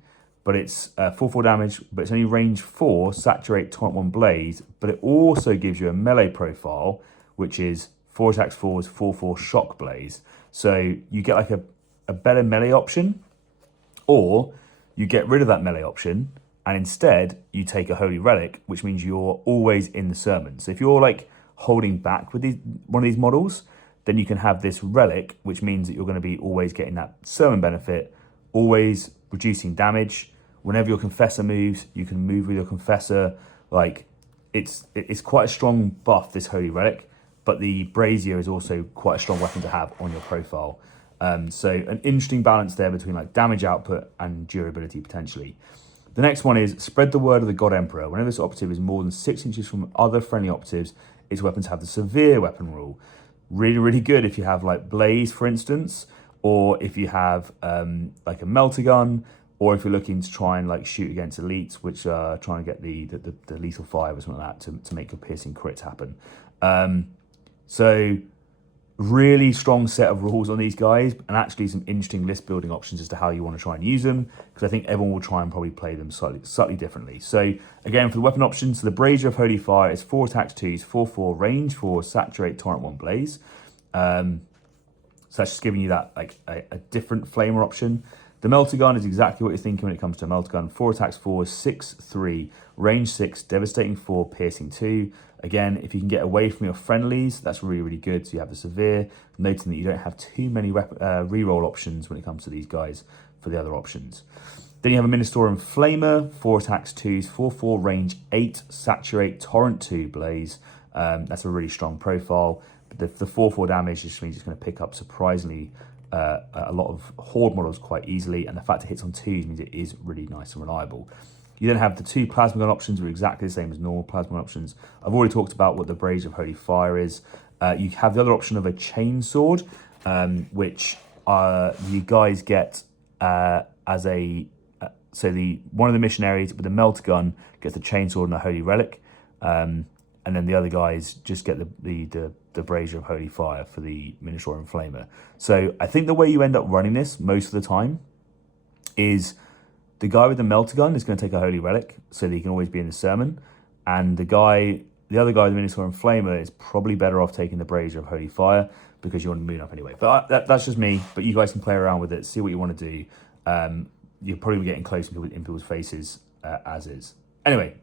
but it's 4/4 damage, but it's only range 4, saturate, torrent 1, blaze. But it also gives you a melee profile, which is 4 attacks, 4s, 4/4, shock blaze. So you get like a better melee option, or you get rid of that melee option and instead you take a Holy Relic, which means you're always in the sermon. So if you're holding back with one of these models, then you can have this relic, which means that you're going to be always getting that sermon benefit, always reducing damage. Whenever your confessor moves, you can move with your confessor. It's quite a strong buff, this Holy Relic, but the Brazier is also quite a strong weapon to have on your profile. So an interesting balance there between damage output and durability potentially. The next one is Spread the Word of the God Emperor. Whenever this operative is more than 6 inches from other friendly operatives, its weapons have the severe weapon rule. Really, really good if you have Blaze, for instance, or if you have a melter gun, or if you're looking to try and shoot against elites, which are trying to get the lethal 5 or something like that to make your piercing crits happen. So really strong set of rules on these guys, and actually some interesting list building options as to how you want to try and use them, because I think everyone will try and probably play them slightly differently. So again, for the weapon options, so the Brazier of Holy Fire is 4 attacks, 2s, 4/4, range 4, saturate, torrent 1, blaze. So that's just giving you that a different flamer option. The melter gun is exactly what you're thinking when it comes to a melter gun. 4 attacks, 4, 6/3, range 6, devastating 4, piercing 2. Again, if you can get away from your friendlies, that's really, really good. So you have the severe, noting that you don't have too many reroll options when it comes to these guys for the other options. Then you have a Ministorum Flamer, 4 attacks, 2s, 4/4, range 8, saturate, torrent 2, blaze. That's a really strong profile. But the 4/4 damage just means it's going to pick up surprisingly a lot of horde models quite easily, and the fact it hits on 2s means it is really nice and reliable. You then have the 2 plasma gun options, which are exactly the same as normal plasma gun options. I've already talked about what the Brazier of Holy Fire is. You have the other option of a chainsword, which you guys get as a so one of the missionaries with the melter gun gets the chainsword and a holy relic, and then the other guys just get the Brazier of Holy Fire for the Minotaur Inflamer. So I think the way you end up running this most of the time is the guy with the melter gun is going to take a holy relic so that he can always be in the sermon, and the other guy with the Minotaur Inflamer is probably better off taking the Brazier of Holy Fire because you want to moon up anyway. But that's just me. But you guys can play around with it, see what you want to do. You're probably getting close in people's faces as is. Anyway,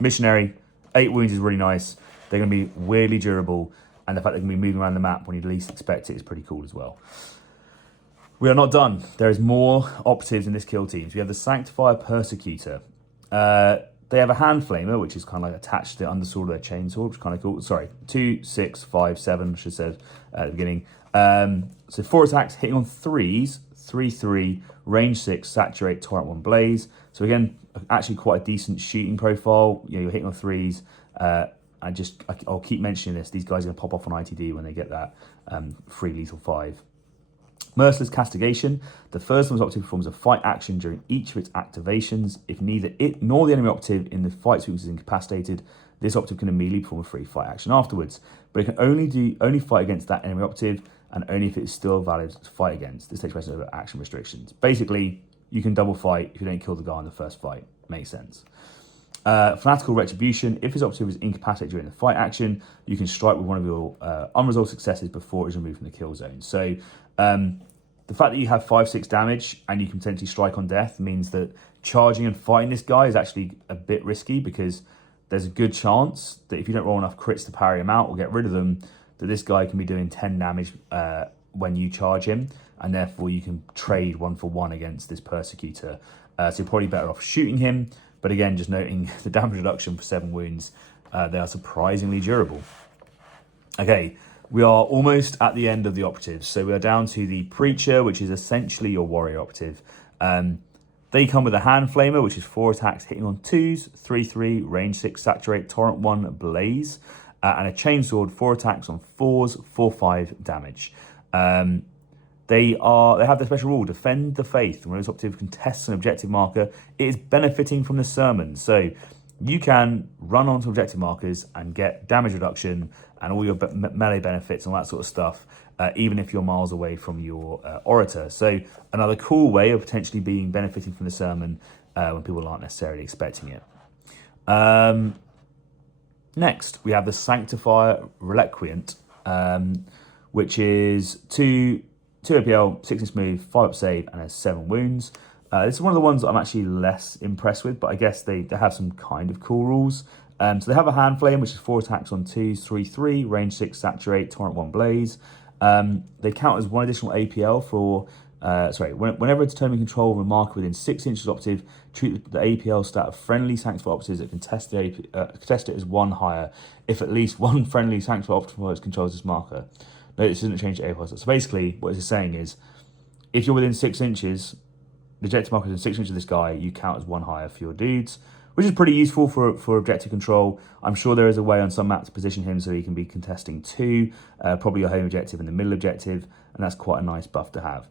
missionary, 8 wounds is really nice. They're going to be weirdly durable, and the fact they can be moving around the map when you least expect it is pretty cool as well. We are not done. There is more operatives in this kill team. So we have the Sanctifier Persecutor. They have a hand flamer, which is kind of like attached to the undersword of their chainsword, which is kind of cool. Sorry, 2, 6, 5, 7, I should have said at the beginning. So 4 attacks, hitting on 3s, 3/3, range 6, saturate, torrent 1, blaze. So again, actually quite a decent shooting profile. You know, you're hitting on 3s. I'll keep mentioning this. These guys are going to pop off on ITD when they get that free lethal 5. Merciless Castigation. The first one's operative performs a fight action during each of its activations. If neither it nor the enemy operative in the fight suite is incapacitated, this operative can immediately perform a free fight action afterwards. But it can only fight against that enemy operative, and only if it is still valid to fight against. This takes precedence over action restrictions. Basically, you can double fight if you don't kill the guy in the first fight. Makes sense. Fanatical Retribution. If his operative is incapacitated during the fight action, you can strike with one of your unresolved successes before it is removed from the kill zone. So the fact that you have 5-6 damage and you can potentially strike on death means that charging and fighting this guy is actually a bit risky, because there's a good chance that if you don't roll enough crits to parry him out or get rid of them, that this guy can be doing 10 damage when you charge him, and therefore you can trade 1-for-1 against this Persecutor. So you're probably better off shooting him, but again, just noting the damage reduction for 7 wounds, they are surprisingly durable. Okay, we are almost at the end of the operatives. So we are down to the Preacher, which is essentially your warrior operative. They come with a hand flamer, which is 4 attacks, hitting on 2s, 3/3, range 6, saturate, torrent 1, blaze, and a chainsword, 4 attacks on 4s, 4/5 damage. They have the special rule, defend the faith. When this operative contests an objective marker, it is benefiting from the sermon. So you can run onto objective markers and get damage reduction and all your melee benefits and all that sort of stuff, even if you're miles away from your orator. So another cool way of potentially benefiting from the sermon when people aren't necessarily expecting it. Next, we have the Sanctifier Reliquant, which is 2 APL, 6 in smooth, 5 up save, and has 7 wounds. This is one of the ones that I'm actually less impressed with, but I guess they have some kind of cool rules. So they have a hand flame, which is 4 attacks on 2s, 3/3, range 6, saturate, torrent 1, blaze. They count as 1 additional APL for, whenever a determining control of a marker within 6 inches of operative, treat the APL stat of friendly Sanctified operatives that contest it as 1 higher if at least 1 friendly Sanctified operative controls this marker. No, this doesn't change the APL stat. So basically, what it's saying is, if you're within 6 inches, the objective marker is in 6 inches of this guy, you count as 1 higher for your dudes, which is pretty useful for objective control. I'm sure there is a way on some maps to position him so he can be contesting 2, probably your home objective and the middle objective, and that's quite a nice buff to have.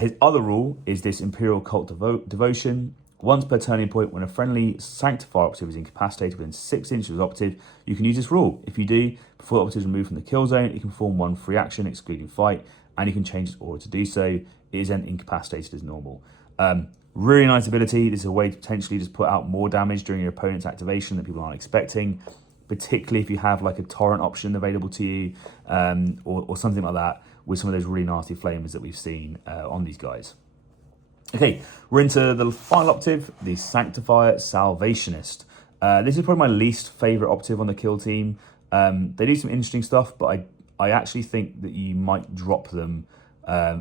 His other rule is this Imperial Cult Devotion. Once per turning point, when a friendly Sanctifier operative is incapacitated within 6 inches of the operative, you can use this rule. If you do, before the operative is removed from the kill zone, you can perform 1 free action, excluding fight, and you can change its order to do so. It is then incapacitated as normal. Really nice ability. This is a way to potentially just put out more damage during your opponent's activation that people aren't expecting, particularly if you have like a torrent option available to you, or something like that, with some of those really nasty flamers that we've seen on these guys. Okay, we're into the final operative, the Sanctifier Salvationist. This is probably my least favourite operative on the kill team. They do some interesting stuff, but I actually think that you might drop them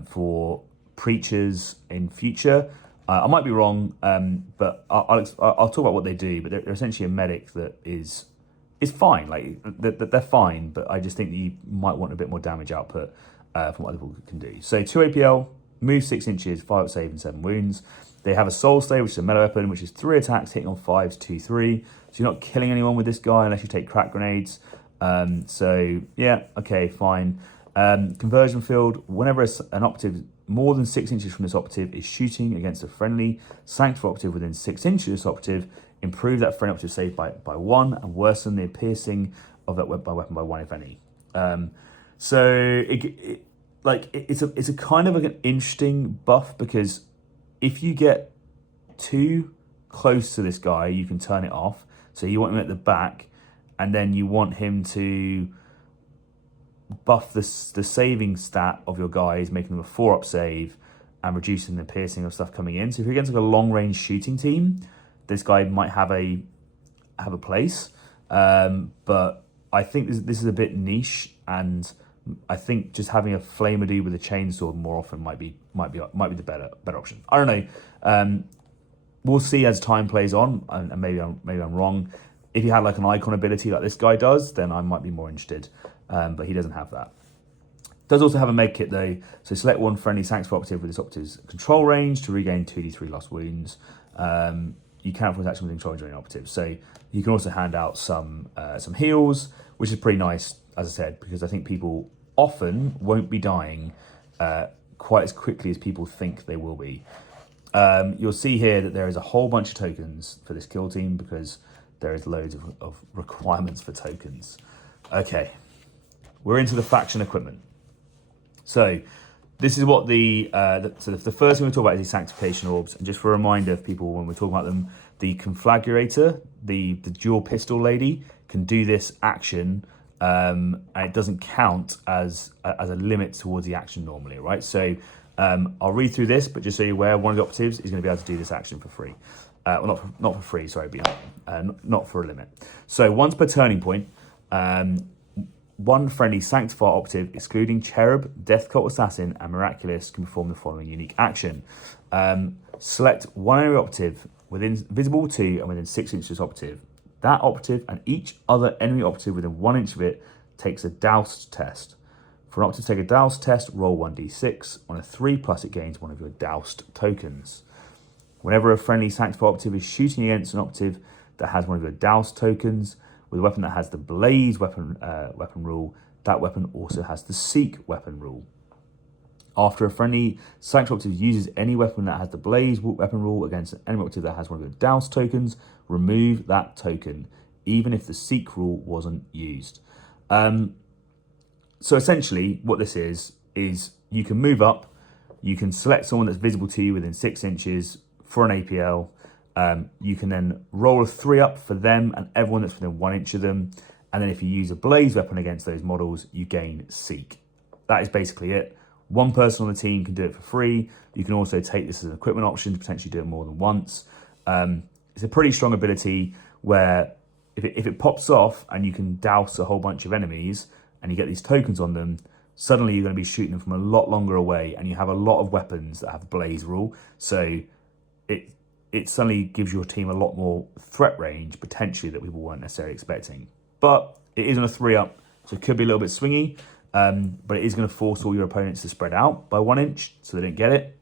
for Preachers in future. I might be wrong, but I'll talk about what they do. But they're essentially a medic that is is fine. Like they're fine, but I just think that you might want a bit more damage output from what other people can do. So 2 APL, move 6 inches, 5 save and 7 wounds. They have a soul stay, which is a melee weapon, which is 3 attacks, hitting on 5s, 2-3. So you're not killing anyone with this guy unless you take crack grenades. So yeah, okay, fine. Conversion field, whenever an operative more than 6 inches from this operative is shooting against a friendly Sanctifier operative within 6 inches of this operative, improve that friendly operative save by 1 and worsen the piercing of that weapon by 1, if any. So it's a kind of like an interesting buff, because if you get too close to this guy, you can turn it off. So you want him at the back, and then you want him to buff the saving stat of your guys, making them a 4-up save and reducing the piercing of stuff coming in. So if you're against like a long-range shooting team, this guy might have a place. But I think this is a bit niche, and I think just having a flamer dude with a chainsaw more often might be the better option. I don't know. We'll see as time plays on, and maybe I'm wrong. If you had like an icon ability like this guy does, then I might be more interested. But he doesn't have that. Does also have a med kit though. So select one friendly Sanctifier operative with this operative's control range to regain 2d3 lost wounds. You can perform action with control during operative. So you can also hand out some heals, which is pretty nice, as I said, because I think people often won't be dying quite as quickly as people think they will be. You'll see here that there is a whole bunch of tokens for this kill team, because there is loads of requirements for tokens. Okay, we're into the faction equipment. So this is what the first thing we talk about is these sanctification orbs. And just for a reminder of people when we're talking about them, the conflagrator, the dual pistol lady, can do this action, and it doesn't count as a limit towards the action normally, right? So I'll read through this, but just so you're aware, one of the operatives is going to be able to do this action for free. Well, not for free, sorry, not for a limit. So once per turning point, one friendly Sanctifier operative, excluding Cherub, Death Cult Assassin, and Miraculous, can perform the following unique action. Select one enemy operative within visible to and within 6 inches operative. That operative and each other enemy operative within 1 inch of it takes a doused test. For an operative to take a doused test, roll 1d6. On a 3+, it gains one of your doused tokens. Whenever a friendly Sanctifier operative is shooting against an operative that has one of your doused tokens, with a weapon that has the Blaze weapon rule, that weapon also has the Seek weapon rule. After a friendly Sanctifier operative uses any weapon that has the Blaze weapon rule against an enemy operative that has one of your doused tokens, remove that token, even if the Seek rule wasn't used. So essentially, what this is you can move up, you can select someone that's visible to you within 6 inches for an APL. You can then roll a 3-up for them and everyone that's within 1 inch of them. And then if you use a Blaze weapon against those models, you gain Seek. That is basically it. One person on the team can do it for free. You can also take this as an equipment option to potentially do it more than once. It's a pretty strong ability where if it pops off and you can douse a whole bunch of enemies and you get these tokens on them, suddenly you're going to be shooting them from a lot longer away, and you have a lot of weapons that have Blaze rule. So it suddenly gives your team a lot more threat range, potentially, that people weren't necessarily expecting. But it is on a 3-up, so it could be a little bit swingy, but it is going to force all your opponents to spread out by 1 inch, so they don't get it.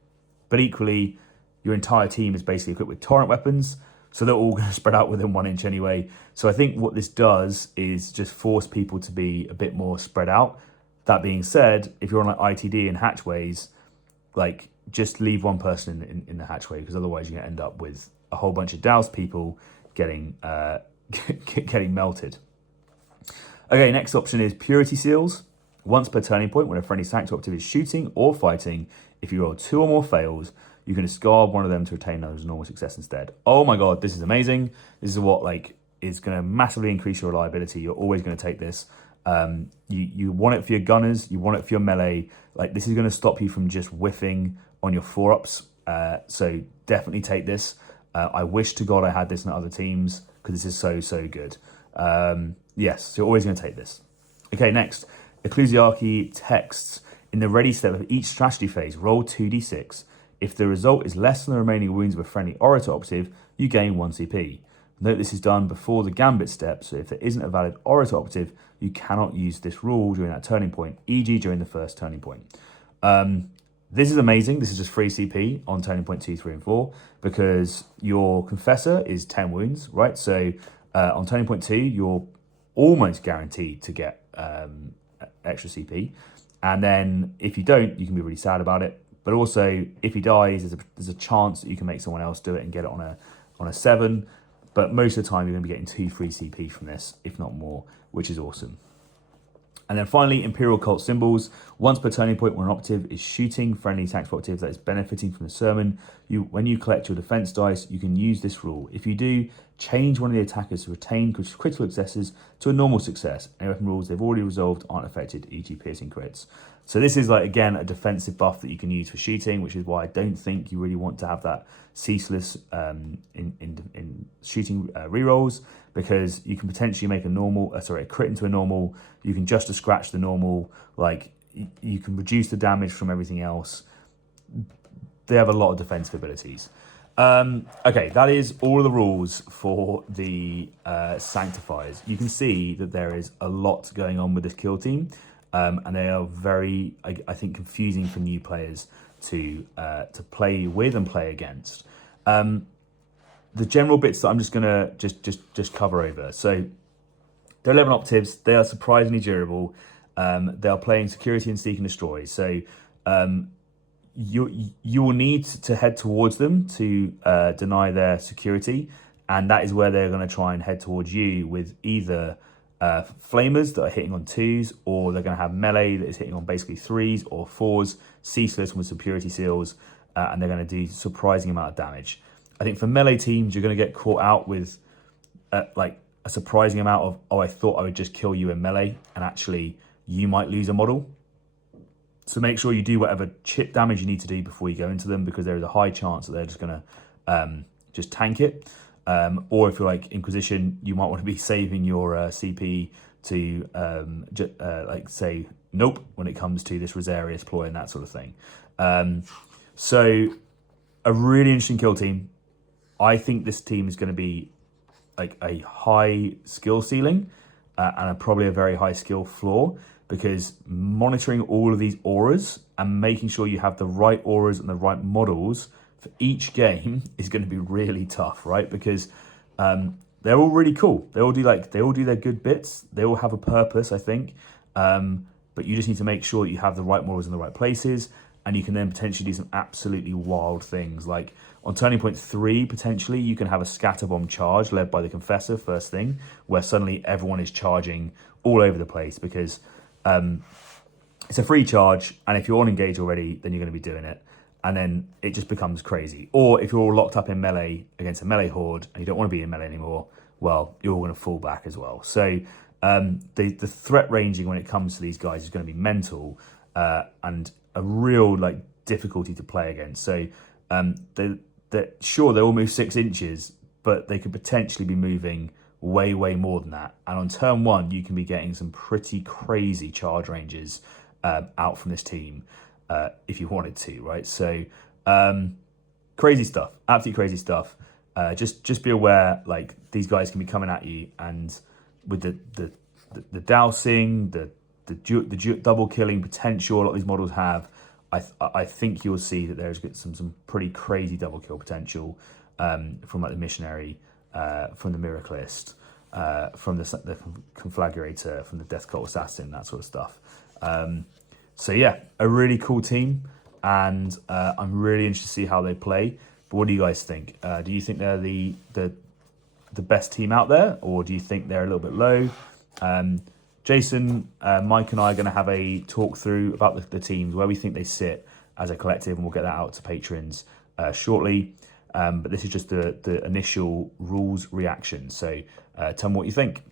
But equally, your entire team is basically equipped with torrent weapons, so they're all going to spread out within 1 inch anyway. So I think what this does is just force people to be a bit more spread out. That being said, if you're on like ITD and hatchways, like, just leave one person in the hatchway, because otherwise you're going to end up with a whole bunch of doused people getting getting melted. Okay, next option is Purity Seals. Once per turning point, when a friendly Sanctifier operative is shooting or fighting, if you roll 2 or more fails, you can discard one of them to retain those normal success instead. Oh my god, this is amazing. This is what is going to massively increase your reliability. You're always going to take this. You want it for your gunners, you want it for your melee. Like, this is going to stop you from just whiffing on your 4-ups. So definitely take this. I wish to God I had this in other teams, because this is so good. Yes, so you're always going to take this. Okay, next, Ecclesiarchy texts. In the ready step of each strategy phase, roll 2d6. If the result is less than the remaining wounds of a friendly orator operative, you gain 1 CP. Note this is done before the gambit step, so if there isn't a valid orator operative, you cannot use this rule during that turning point, e.g. during the first turning point. This is amazing. This is just free CP on turning point 2, 3, and 4 because your Confessor is 10 wounds, right? So on turning point 2, you're almost guaranteed to get extra CP. And then if you don't, you can be really sad about it. But also, if he dies, there's a chance that you can make someone else do it and get it on a 7. But most of the time, you're going to be getting 2 free CP from this, if not more, which is awesome. And then finally, Imperial Cult Symbols. Once per turning point when an operative is shooting friendly Sanctifier operative that is benefiting from the sermon, when you collect your defense dice, you can use this rule. If you do, change one of the attackers to retain critical successes to a normal success. Any weapon rules they've already resolved aren't affected, e.g. piercing crits. So this is like, again, a defensive buff that you can use for shooting, which is why I don't think you really want to have that ceaseless in shooting rerolls, because you can potentially make a crit into a normal. You can just scratch the normal. Like you can reduce the damage from everything else. They have a lot of defensive abilities. Okay, that is all of the rules for the Sanctifiers. You can see that there is a lot going on with this kill team, and they are very, I think, confusing for new players to play with and play against. The general bits that I'm just gonna just cover over. So they're 11 operatives. They are surprisingly durable. They are playing security and seek and destroy. So you will need to head towards them to deny their security, and that is where they're going to try and head towards you with either flamers that are hitting on 2s, or they're going to have melee that is hitting on basically 3s or 4s, ceaseless with security seals, and they're going to do surprising amount of damage. I think for melee teams, you're going to get caught out with like a surprising amount of, oh, I thought I would just kill you in melee, and actually you might lose a model. So make sure you do whatever chip damage you need to do before you go into them, because there is a high chance that they're just going to just tank it. Or if you're like Inquisition, you might want to be saving your CP to like say nope when it comes to this Rosarius ploy and that sort of thing. So a really interesting kill team. I think this team is going to be like a high skill ceiling and probably a very high skill floor, because monitoring all of these auras and making sure you have the right auras and the right models for each game is going to be really tough, right? Because they're all really cool. They all do their good bits. They all have a purpose, I think. But you just need to make sure that you have the right models in the right places, and you can then potentially do some absolutely wild things. Like on turning point 3, potentially you can have a scatter bomb charge led by the Confessor first thing, where suddenly everyone is charging all over the place, because it's a free charge, and if you're on engage already, then you're going to be doing it, and then it just becomes crazy. Or if you're all locked up in melee against a melee horde and you don't want to be in melee anymore, well, you're all going to fall back as well. So the threat ranging when it comes to these guys is going to be mental, and a real like difficulty to play against. So sure, they all move 6 inches, but they could potentially be moving way more than that. And on turn 1, you can be getting some pretty crazy charge ranges out from this team if you wanted to, right? So crazy stuff, absolutely crazy stuff. Just be aware, like these guys can be coming at you, and with the dousing, the double killing potential a lot of these models have, I think you'll see that there's some pretty crazy double kill potential from like the Missionary, from the Miraclist, from the Conflagrator, from the Death Cult Assassin, that sort of stuff. So yeah, a really cool team, and I'm really interested to see how they play. But what do you guys think? Do you think they're the best team out there, or do you think they're a little bit low? Jason, Mike and I are going to have a talk through about the teams, where we think they sit as a collective, and we'll get that out to patrons shortly. But this is just the initial rules reaction. So tell me what you think.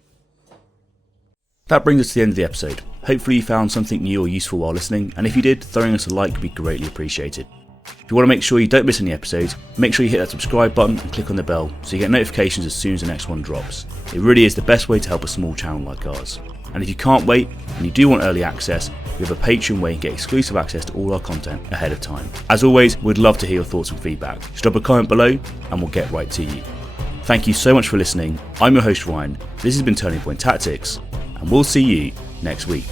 That brings us to the end of the episode. Hopefully you found something new or useful while listening, and if you did, throwing us a like would be greatly appreciated. If you want to make sure you don't miss any episodes, make sure you hit that subscribe button and click on the bell so you get notifications as soon as the next one drops. It really is the best way to help a small channel like ours. And if you can't wait and you do want early access, we have a Patreon where you can get exclusive access to all our content ahead of time. As always, we'd love to hear your thoughts and feedback. Just drop a comment below and we'll get right to you. Thank you so much for listening. I'm your host Ryan. This has been Turning Point Tactics, and we'll see you next week.